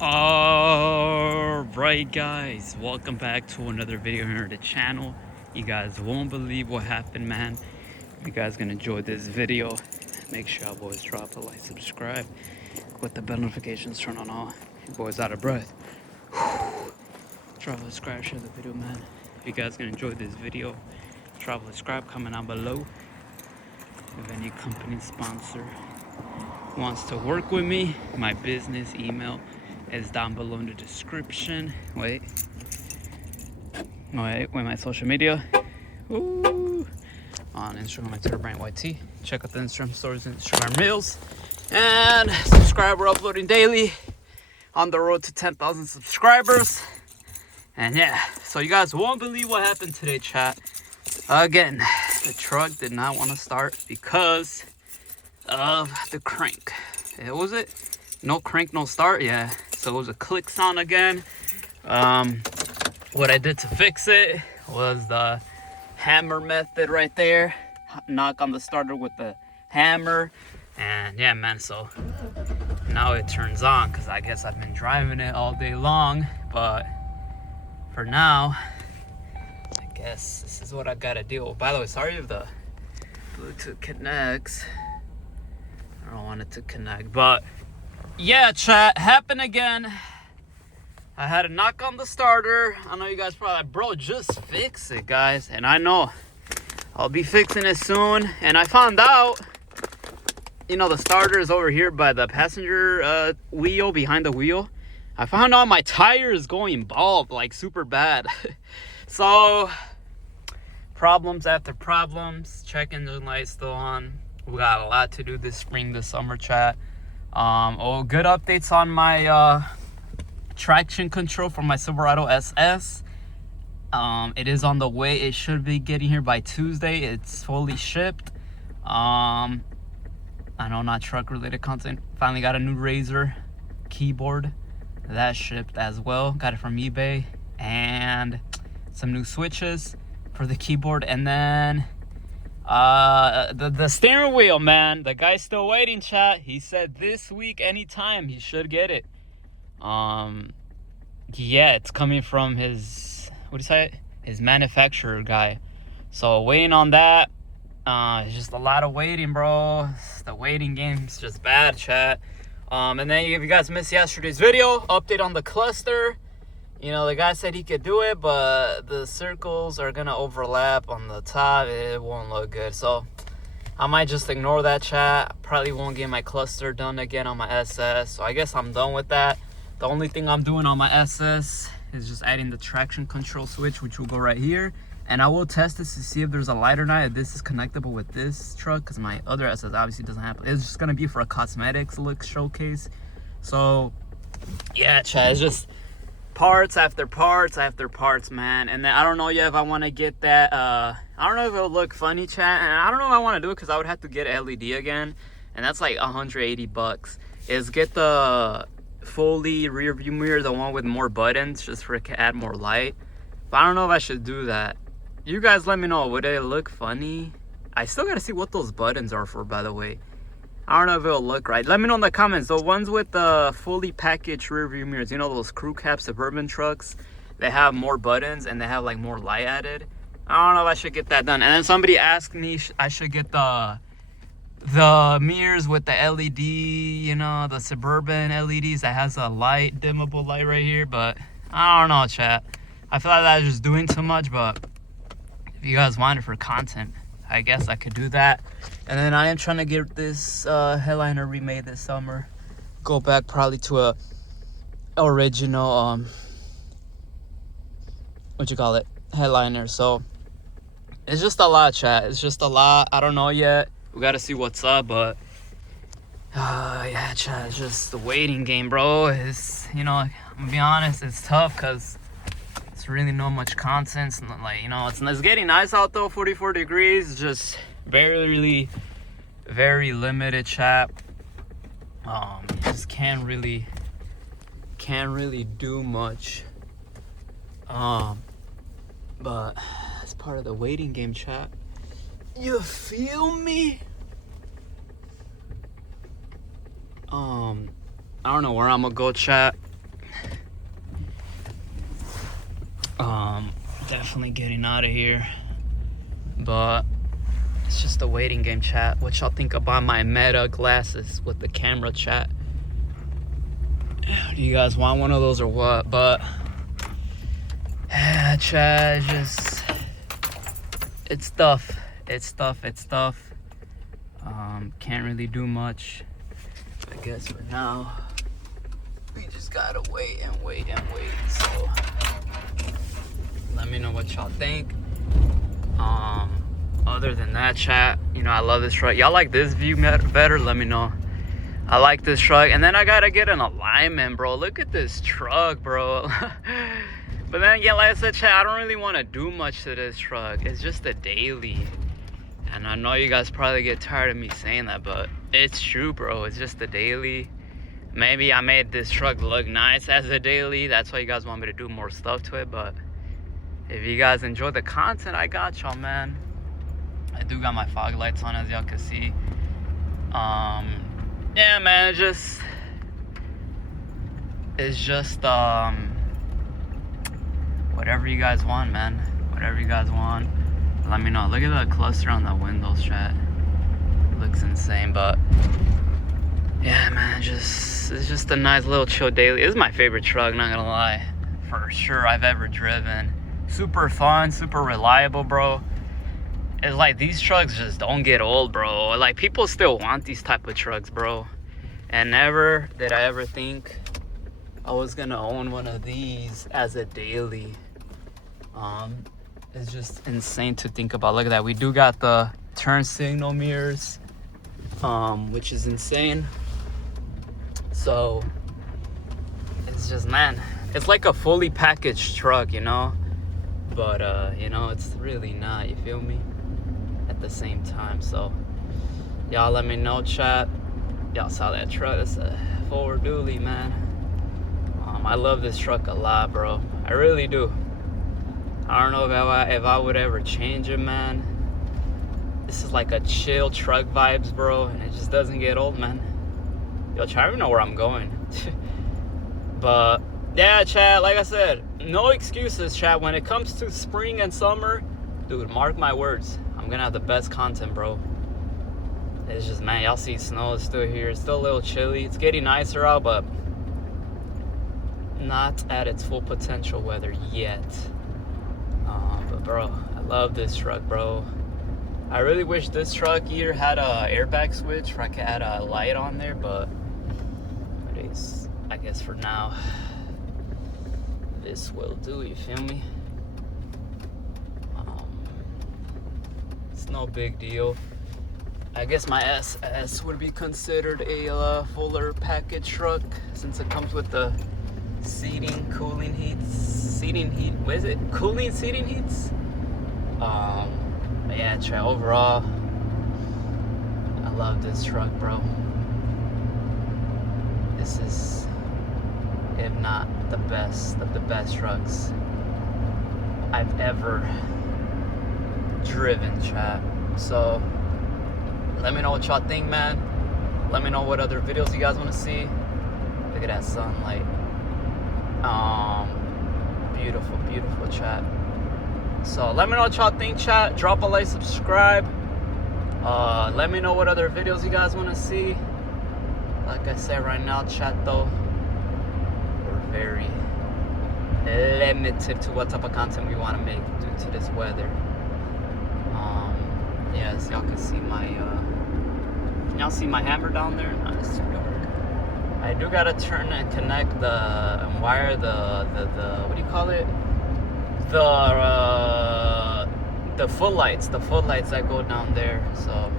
Alright guys, welcome back to another video here on the channel. You guys won't believe what happened, man. If you guys gonna enjoy this video, make sure y'all boys drop a like, subscribe with the bell notifications turned on all. You boys out of breath. Drop a subscribe, share the video, man. If you guys gonna enjoy this video, drop a subscribe, comment down below. If any company sponsor wants to work with me, my business email is down below in the description. Wait, with my social media. Ooh. On Instagram, my Twitter brand YT. Check out the Instagram stories and Instagram reels. And subscribe, we're uploading daily. On the road to 10,000 subscribers. And yeah, so you guys won't believe what happened today, chat. Again, the truck did not want to start because of the crank. Was it? No crank, no start. Yeah, so it was a click sound again. What I did to fix it was the hammer method right there. Knock on the starter with the hammer, and yeah, man, so now it turns on because I guess I've been driving it all day long. But for now, I guess this is what I gotta deal with. By the way, sorry if the Bluetooth connects. I don't want it to connect, but yeah, chat, happened again. I had to knock on the starter. I know you guys probably like, bro, just fix it, guys. And I know I'll be fixing it soon. And I found out, you know, the starter is over here by the passenger wheel, behind the wheel. I found out my tire is going bald, like super bad. So problems after problems. Check engine light still on. We got a lot to do this spring, this summer, chat. Good updates on my traction control for my Silverado SS. It is on the way. It should be getting here by Tuesday. It's fully shipped. I know, not truck related content. Finally got a new Razer keyboard. That shipped as well. Got it from eBay. And some new switches for the keyboard. And then the steering wheel, man, the guy's still waiting, chat. He said this week anytime he should get it. Yeah, it's coming from his, what do you say, his manufacturer guy. So waiting on that. It's just a lot of waiting, bro. The waiting game's just bad, chat. And then if you guys missed yesterday's video, update on the cluster. You know, the guy said he could do it, but the circles are gonna overlap on the top. It won't look good. So I might just ignore that, chat. Probably won't get my cluster done again on my SS. So I guess I'm done with that. The only thing I'm doing on my SS is just adding the traction control switch, which will go right here. And I will test this to see if there's a light or not, if this is connectable with this truck, because my other SS obviously doesn't have. It's just gonna be for a cosmetics look showcase. So yeah, chat, it's just parts after parts after parts, man. And then I don't know yet if I want to get that. I don't know if it'll look funny, chat. And I don't know if I want to do it because I would have to get LED again, and that's like 180 bucks. Is get the fully rear view mirror, the one with more buttons, just for it to add more light. But I don't know if I should do that. You guys let me know, would it look funny? I still gotta see what those buttons are for, by the way. I don't know if it'll look right. Let me know in the comments. The ones with the fully packaged rear view mirrors, you know, those crew cab suburban trucks, they have more buttons and they have like more light added. I don't know if I should get that done. And then somebody asked me I should get the mirrors with the LED, you know, the suburban LEDs that has a light, dimmable light right here. But I don't know, chat. I feel like that's just doing too much, but if you guys want it for content, I guess I could do that. And then I am trying to get this headliner remade this summer. Go back probably to a original headliner. So it's just a lot, chat. It's just a lot. I don't know yet. We gotta see what's up, but yeah, chat, it's just the waiting game, bro. It's, you know, I'm gonna be honest, it's tough because it's really not much content. It's not like, you know, it's getting nice out though, 44 degrees. It's just very limited, chat. Just can't really do much. But it's part of the waiting game, chat. You feel me? I don't know where I'm gonna go, chat. definitely getting out of here. But it's just a waiting game, chat. What y'all think about my Meta glasses with the camera, chat? Do you guys want one of those or what? But yeah, chat, it's tough. It's tough. Can't really do much. I guess for now, we just gotta wait. So let me know what y'all think. Other than that, chat, you know, I love this truck. Y'all like this view better? Let me know. I like this truck. And then I gotta get an alignment, bro. Look at this truck, bro. But then again, like I said, chat, I don't really want to do much to this truck. It's just a daily. And I know you guys probably get tired of me saying that, but it's true, bro. It's just a daily. Maybe I made this truck look nice as a daily. That's why you guys want me to do more stuff to it. But if you guys enjoy the content, I got y'all, man. I do got my fog lights on, as y'all can see. Yeah, man, it's just whatever you guys want, man. Whatever you guys want, let me know. Look at the cluster on the windows, chat. It looks insane. But yeah, man, it's just a nice little chill daily. This is my favorite truck, not gonna lie, for sure, I've ever driven. Super fun, super reliable, bro. It's like these trucks just don't get old, bro. Like, people still want these type of trucks, bro. And never did I ever think I was gonna own one of these as a daily. It's just insane to think about. Look at that. We do got the turn signal mirrors, which is insane. So it's just, man, it's like a fully packaged truck, you know. But you know, it's really not, you feel me, at the same time. So y'all let me know, chat. Y'all saw that truck. It's a forward dually, man. I love this truck a lot, bro. I really do. I don't know if I would ever change it, man. This is like a chill truck vibes, bro, and it just doesn't get old, man. Yo, chat, I don't even know where I'm going. But yeah, chat, like I said, no excuses, chat. When it comes to spring and summer, dude, mark my words, I'm gonna have the best content, bro. It's just, man, y'all see snow is still here. It's still a little chilly. It's getting nicer out, but not at its full potential weather yet. But bro, I love this truck, bro. I really wish this truck either had a airbag switch or I could add a light on there, but I guess for now this will do, you feel me? It's no big deal. I guess my SS would be considered a fuller package truck, since it comes with the cooling seating heats. But yeah, chat, overall, I love this truck, bro. This is, if not the best of the best trucks I've ever driven, chat. So let me know what y'all think, man. Let me know what other videos you guys want to see. Look at that sunlight. Beautiful, beautiful, chat. So let me know what y'all think, chat. Drop a like, subscribe. Let me know what other videos you guys want to see. Like I said, right now, chat, though, we're very limited to what type of content we want to make due to this weather. Yes, y'all can see my y'all see my hammer down there? Nah, it's too dark. I do gotta turn and connect and wire the what do you call it? The footlights that go down there. So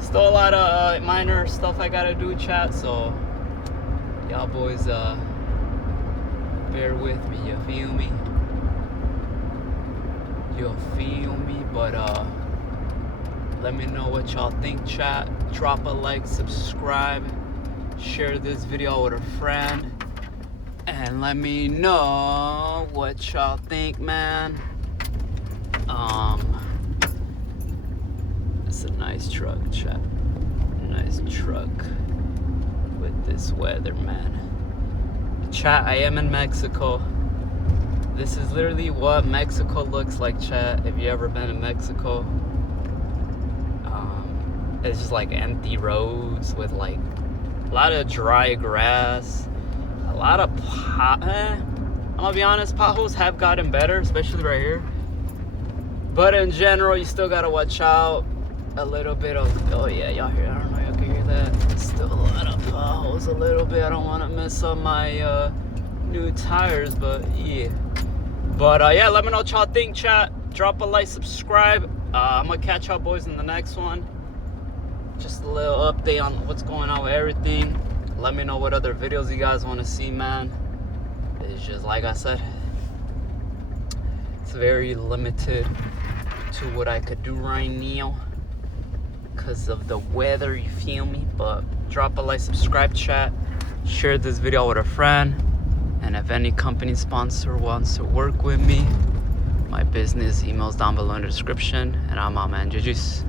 still a lot of minor stuff I gotta do, chat. So y'all boys bear with me. You feel me? But let me know what y'all think, chat. Drop a like, subscribe, share this video with a friend, and let me know what y'all think, man. It's a nice truck, chat. Nice truck with this weather, man. Chat, I am in Mexico. This is literally what Mexico looks like, chat. If you ever been to Mexico, it's just like empty roads with like a lot of dry grass, a lot of I'm gonna be honest, potholes have gotten better, especially right here. But in general, you still gotta watch out. A little bit of, oh yeah, y'all hear, I don't know, y'all can hear that. Still a lot of potholes, a little bit. I don't want to mess up my new tires, but yeah. But yeah, let me know what y'all think, chat. Drop a like, subscribe. I'm gonna catch y'all boys in the next one. Just a little update on what's going on with everything. Let me know what other videos you guys want to see, man. It's just like I said, it's very limited to what I could do right now because of the weather, you feel me? But drop a like, subscribe, chat, share this video with a friend, and if any company sponsor wants to work with me, my business email's down below in the description, and I'm out, man. GG's.